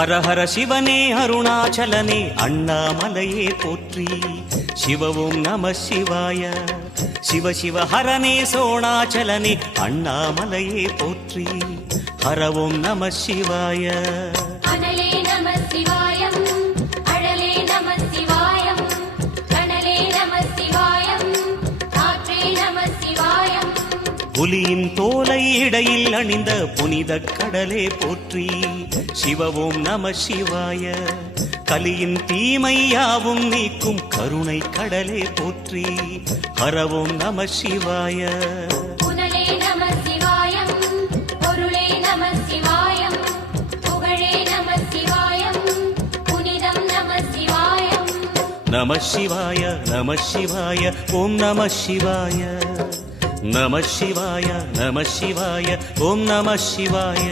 ஹர ஹர சிவனே அருணாச்சலனே அண்ணாமலையே போற்றி. சிவ ஓம் நம சிவாய. சிவ சிவ ஹரனே சோணாச்சலனே அண்ணாமலையே போற்றி. ஹர ஓம் நம சிவாய. அனலே நம சிவாயம், அழலே நம சிவாயம், கனலே நம சிவாயம், காற்றே நம சிவாயம். புலியின் தோலை இடையில் அணிந்த புனித கடலே போற்றி. சிவ ஓம் நம சிவாய. கலியின் தீமையாவும் நீக்கும் கருணை கடலே போற்றி. ஹர ஓம் நம சிவாய. புனலே நம சிவாயம், பொருளே நம சிவாயம், புகழே நம சிவாயம், புனிதம் நம சிவாயம். நம சிவாய நம சிவாய ஓம் நம சிவாய. நம சிவாய நம சிவாய ஓம் நம சிவாய.